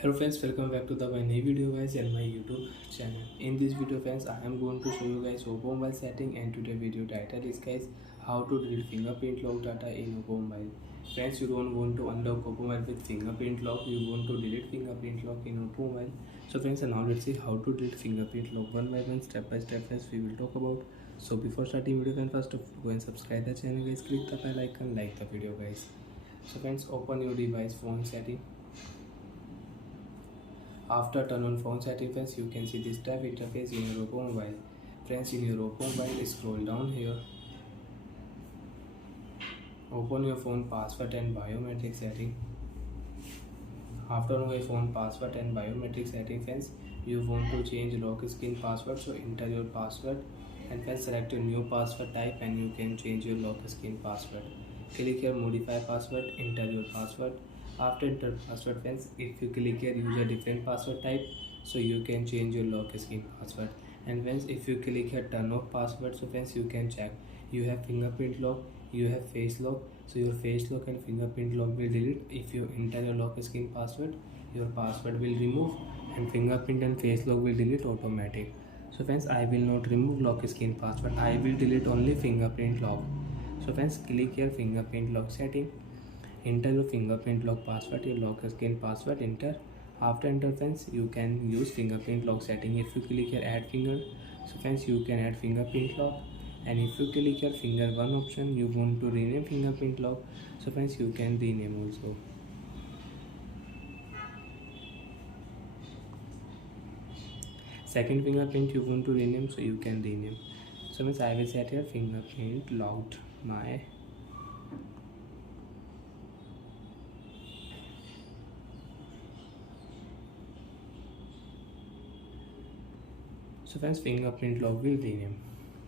Hello friends, welcome back to my new video guys and my YouTube channel. In this video friends, I am going to show you guys Oppo mobile setting, and today video title is guys how to delete fingerprint lock data in Oppo mobile. Friends, you don't want to unlock Oppo mobile with fingerprint lock, you want to delete fingerprint lock in Oppo mobile. So friends, now let's see how to delete fingerprint lock one by one, step by step friends we will talk about. So before starting video friends, first go and subscribe the channel guys, click the bell icon, like the video guys. So friends, open your device phone setting. After turn on phone settings, you can see this tab interface in your Oppo mobile. Friends, in your Oppo mobile, scroll down here. Open your phone password and biometric setting. After your phone password and biometric setting, friends, you want to change lock screen password. So enter your password and friends select your new password type and you can change your lock screen password. Click here modify password, enter your password. After enter password friends, if you click here use a different password type, so you can change your lock screen password. And friends, if you click here turn off password, so friends you can check you have fingerprint lock, you have face lock, so your face lock and fingerprint lock will delete. If you enter your lock screen password, your password will remove and fingerprint and face lock will delete automatic. So friends, I will not remove lock screen password, I will delete only fingerprint lock. So friends, click here fingerprint lock setting, enter your fingerprint lock password, your lock screen password, enter. After enter friends, you can use fingerprint lock setting. If you click here add finger, so friends you can add fingerprint lock. And if you click here finger one option, you want to rename fingerprint lock, so friends you can rename also. Second fingerprint you want to rename, so you can rename. So friends, I will set here fingerprint locked my. So friends, fingerprint lock will rename.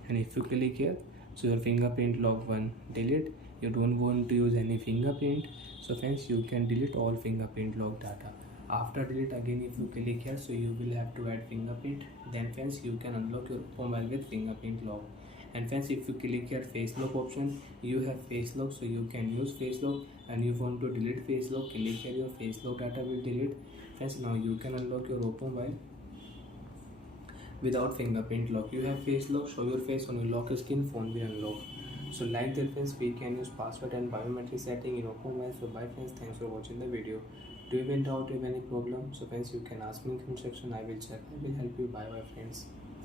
And if you click here, so your fingerprint lock 1 delete, you don't want to use any fingerprint, so friends you can delete all fingerprint lock data. After delete again, if you click here, so you will have to add fingerprint, then friends you can unlock your mobile with fingerprint lock. And friends, if you click here face lock option, you have face lock, so you can use face lock. And you want to delete face lock, click here, your face lock data will delete. Friends, now you can unlock your Oppo mobile without fingerprint lock. You have face lock, show your face on your lock screen, phone will unlock. So like that friends, we can use password and biometric setting in Oppo mobile. So bye friends, thanks for watching the video. Do you have any doubt, do you have any problem? So friends, you can ask me in comment section, I will check, I will help you. Bye bye friends.